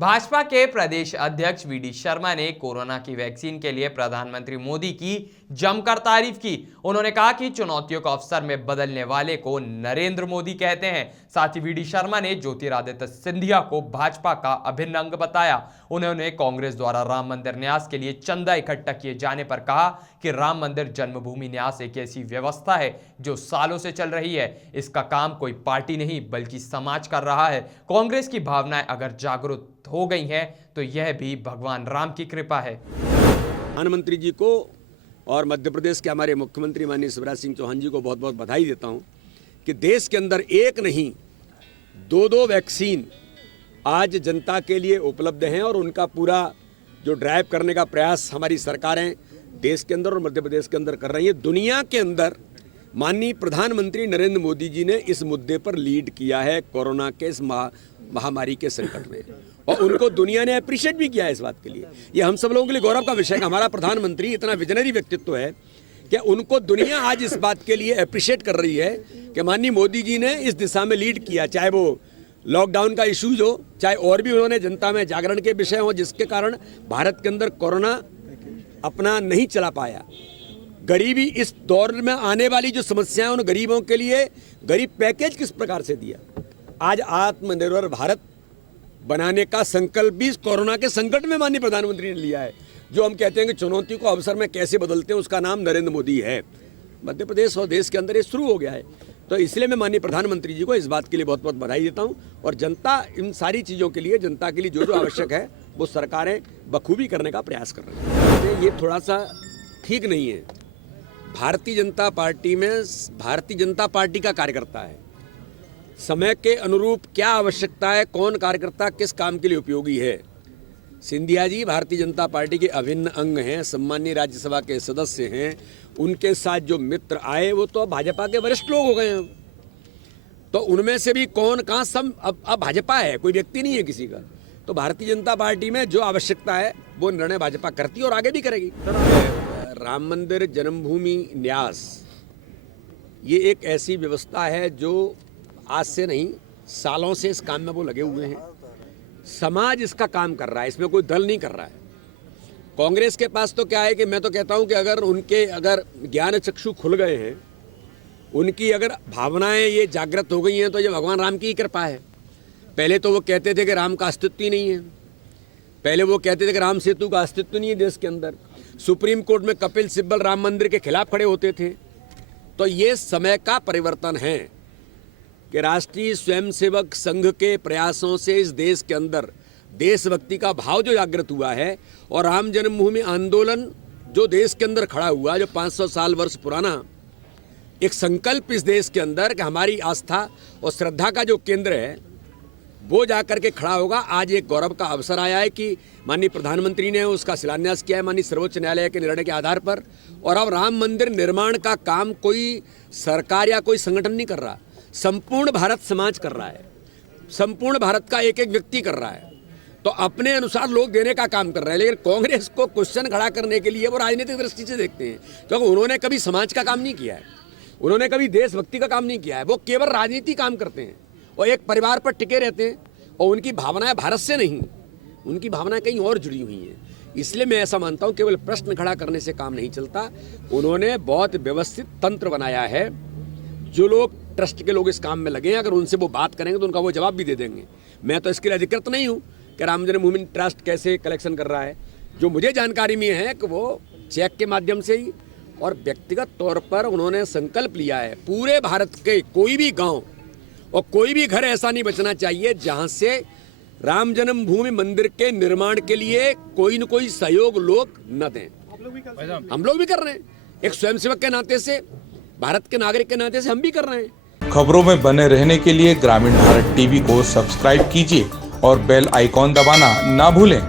भाजपा के प्रदेश अध्यक्ष वीडी शर्मा ने कोरोना की वैक्सीन के लिए प्रधानमंत्री मोदी की जमकर तारीफ की। उन्होंने कहा कि चुनौतियों को अवसर में बदलने वाले को नरेंद्र मोदी कहते हैं। साथ ही वीडी शर्मा ने ज्योतिरादित्य सिंधिया को भाजपा का अभिन्न अंग बताया। उन्होंने कांग्रेस द्वारा राम मंदिर न्यास के लिए चंदा इकट्ठा किए जाने पर कहा कि राम मंदिर जन्मभूमि न्यास एक ऐसी व्यवस्था है जो सालों से चल रही है। इसका काम कोई पार्टी नहीं बल्कि समाज कर रहा है। कांग्रेस की भावनाएं अगर जागरूक हो गई हैं तो यह भी भगवान राम की कृपा है। प्रधानमंत्री जी को और मध्य प्रदेश के हमारे मुख्यमंत्री माननीय शिवराज सिंह चौहान जी को बहुत बहुत बधाई देता हूं कि देश के अंदर एक नहीं दो वैक्सीन आज जनता के लिए उपलब्ध हैं और उनका पूरा जो ड्राइव करने का प्रयास हमारी सरकारें देश के अंदर और मध्य प्रदेश के अंदर कर रही है। दुनिया के अंदर माननीय प्रधानमंत्री नरेंद्र मोदी जी ने इस मुद्दे पर लीड किया है कोरोना के इस महामारी के संकट में, और उनको दुनिया ने अप्रिशिएट भी किया है इस बात के लिए। ये हम सब लोगों के लिए गौरव का विषय है कि हमारा प्रधानमंत्री इतना विजनरी व्यक्तित्व है कि उनको दुनिया आज इस बात के लिए अप्रिशिएट कर रही है कि माननीय मोदी जी ने इस दिशा में लीड किया, चाहे वो लॉकडाउन का इश्यूज हो, चाहे और भी उन्होंने जनता में जागरण के विषय हो जिसके कारण भारत के अंदर कोरोना अपना नहीं चला पाया। गरीबी इस दौर में आने वाली जो समस्याएं उन गरीबों के लिए गरीब पैकेज किस प्रकार से दिया। आज आत्मनिर्भर भारत बनाने का संकल्प भी कोरोना के संकट में माननीय प्रधानमंत्री ने लिया है। जो हम कहते हैं कि चुनौती को अवसर में कैसे बदलते हैं उसका नाम नरेंद्र मोदी है। मध्य प्रदेश और देश के अंदर ये शुरू हो गया है, तो इसलिए मैं माननीय प्रधानमंत्री जी को इस बात के लिए बहुत बहुत बधाई देता हूं। और जनता इन सारी चीज़ों के लिए, जनता के लिए जो जो आवश्यक है वो सरकारें बखूबी करने का प्रयास कर रही हैं। ये थोड़ा सा ठीक नहीं है। भारतीय जनता पार्टी में भारतीय जनता पार्टी का कार्यकर्ता है, समय के अनुरूप क्या आवश्यकता है, कौन कार्यकर्ता किस काम के लिए उपयोगी है। सिंधिया जी भारतीय जनता पार्टी के अभिन्न अंग हैं, सम्मानीय राज्यसभा के सदस्य हैं। उनके साथ जो मित्र आए वो तो भाजपा के वरिष्ठ लोग हो गए हैं, तो उनमें से भी कौन कहाँ सब अब भाजपा है, कोई व्यक्ति नहीं है किसी का। तो भारतीय जनता पार्टी में जो आवश्यकता है वो निर्णय भाजपा करती है और आगे भी करेगी। राम मंदिर जन्मभूमि न्यास ये एक ऐसी व्यवस्था है जो आज से नहीं सालों से इस काम में वो लगे हुए हैं। समाज इसका काम कर रहा है, इसमें कोई दल नहीं कर रहा है। कांग्रेस के पास तो क्या है कि मैं तो कहता हूं कि अगर ज्ञान चक्षु खुल गए हैं, उनकी अगर भावनाएं ये जागृत हो गई हैं, तो ये भगवान राम की ही कृपा है। पहले तो वो कहते थे कि राम का अस्तित्व ही नहीं है, पहले वो कहते थे कि राम सेतु का अस्तित्व नहीं है देश के अंदर। सुप्रीम कोर्ट में कपिल सिब्बल राम मंदिर के खिलाफ खड़े होते थे। तो ये समय का परिवर्तन है कि राष्ट्रीय स्वयंसेवक संघ के प्रयासों से इस देश के अंदर देशभक्ति का भाव जो जागृत हुआ है, और राम जन्मभूमि आंदोलन जो देश के अंदर खड़ा हुआ, जो 500 साल वर्ष पुराना एक संकल्प इस देश के अंदर कि हमारी आस्था और श्रद्धा का जो केंद्र है वो जाकर के खड़ा होगा। आज एक गौरव का अवसर आया है कि माननीय प्रधानमंत्री ने उसका शिलान्यास किया है माननीय सर्वोच्च न्यायालय के निर्णय के आधार पर। और अब राम मंदिर निर्माण का काम कोई सरकार या कोई संगठन नहीं कर रहा, संपूर्ण भारत समाज कर रहा है, संपूर्ण भारत का एक एक व्यक्ति कर रहा है। तो अपने अनुसार लोग देने का काम कर रहे हैं, लेकिन कांग्रेस को क्वेश्चन खड़ा करने के लिए वो राजनीतिक दृष्टि से देखते हैं, क्योंकि उन्होंने कभी समाज का काम नहीं किया है, उन्होंने कभी देशभक्ति का काम नहीं किया है। वो केवल राजनीति काम करते हैं और एक परिवार पर टिके रहते हैं, और उनकी भावनाएं भारत से नहीं, उनकी भावनाएं कहीं और जुड़ी हुई हैं। इसलिए मैं ऐसा मानता हूं केवल प्रश्न खड़ा करने से काम नहीं चलता। उन्होंने बहुत व्यवस्थित तंत्र बनाया है। जो लोग ट्रस्ट के लोग इस काम में लगे हैं, अगर उनसे वो बात करेंगे तो उनका वो जवाब भी दे देंगे। मैं तो इसके लिए अधिकृत नहीं हूँ कि राम जन्मभूमि ट्रस्ट कैसे कलेक्शन कर रहा है। जो मुझे जानकारी में है कि वो चेक के माध्यम से ही और व्यक्तिगत तौर पर उन्होंने संकल्प लिया है पूरे भारत के कोई भी गांव और कोई भी घर ऐसा नहीं बचना चाहिए जहां से राम जन्मभूमि मंदिर के निर्माण के लिए कोई न कोई सहयोग लोग न दें। हम लोग भी कर रहे हैं, एक स्वयंसेवक के नाते से, भारत के नागरिक के नाते से हम भी कर रहे हैं। खबरों में बने रहने के लिए ग्रामीण भारत टीवी को सब्सक्राइब कीजिए और बेल आइकॉन दबाना ना भूलें।